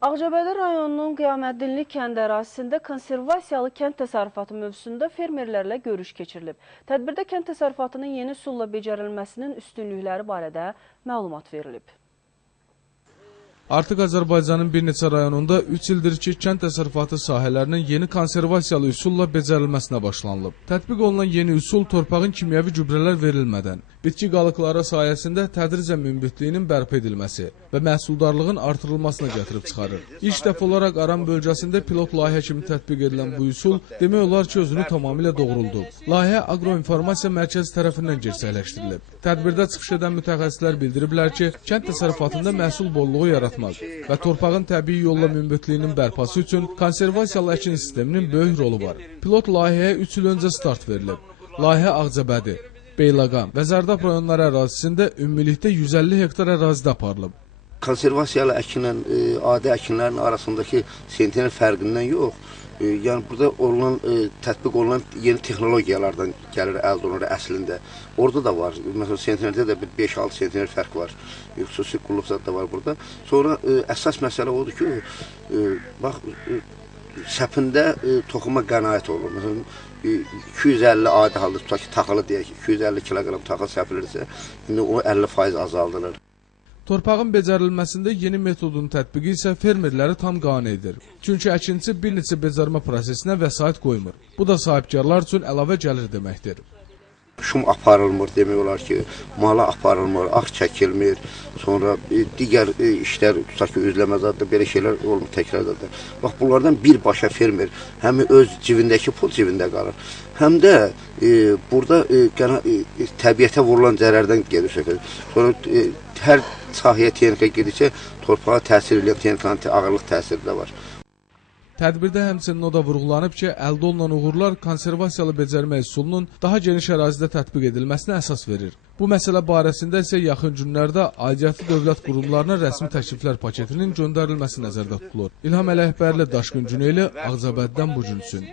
Ağcabədi rayonunun Qiyaməddinli kənd ərazisində konservasiyalı kənd təsərrüfatı mövzusunda fermerlərlə görüş keçirilib. Tədbirdə kənd təsərrüfatının yeni üsulla becərilməsinin üstünlükləri barədə məlumat verilib. Artıq Azərbaycanın bir neçə rayonunda 3 ildir ki, kənd təsərrüfatı sahələrinin yeni konservasiyalı üsulla becərilməsinə başlanılıb. Tətbiq olunan yeni üsul torpağın kimyəvi gübrələr verilmədən, bitki qalıqları sayəsində tədricən münbitliyinin bərpa edilməsi və məhsuldarlığın artırılmasına gətirib çıxarır. İlk dəfə olaraq Aran bölgəsində pilot layihə kimi tətbiq edilən bu üsul demək olar ki, özünü tamamilə doğruldu. Layihə Agroinformasiya Mərkəzi tərəfindən gerçəkləşdirilib. Tədbirdə çıxış edən mütəxəssislər bildiriblər ki, kənd təsərrüfatında məhsul bolluğu yaratmaq və torpağın təbii yolla münbitliyinin bərpası üçün konservasiyalı əkin sisteminin böyük rolu var. Pilot layihəyə 3 il öncə start verilib. Layihə Ağcabədi, Beyləqan və Zərdab rayonları ərazisində ümumilikdə 150 hektar ərazidə aparılıb. Konservasiyalı əkinlə adi əkinlərin arasındakı sentinel fərqindən yox, yəni burada tətbiq olunan yeni texnologiyalardan gəlir, əldə olunur əslində. Orada da var, məsələn, sentineldə də bir 5-6 sentinel fərq var, xüsusi qulluqzad da var burada. Sonra əsas məsələ odur ki, bax, səpində toxuma qənaət olur. Məsələn, 250 adi halda tutaq ki, taxılı deyək ki, 250 kiloqram taxıl səpilirsə, indi o 50% azaldılır. Torpağın becərilməsində yeni metodun tətbiqi isə fermerləri tam qane edir. Çünki əkinçi bir neçə becərmə prosesinə vəsait qoymur. Bu da sahibkarlar üçün əlavə gəlir deməkdir. Şum aparılmır, demək olar ki, mala aparılmır, ağ çəkilmir, sonra digər işlər, tutaq ki, üzləməz adlı belə şeylər olmur, təkrardadır. Bax, bunlardan birbaşa fermer həm öz cibindəki pul cibində qalır, həm də burada təbiətə vurulan zərərdən gedir söhbət. Sonra hər sahəyə texnika gedikcə torpağa təsir edən texnikanın ağırlıq təsiri də var. Tədbirdə həmçinin o da vurğulanıb ki, əldə olunan uğurlar konservasiyalı becərmə üsulunun daha geniş ərazidə tətbiq edilməsinə əsas verir. Bu məsələ barəsində isə yaxın günlərdə aidiyyatlı dövlət qurumlarına rəsmi təkliflər paketinin göndərilməsi nəzərdə tutulur. İlham Ələkbərli, Daşqın Güneyli, Ağcabədidən bu gün üçün.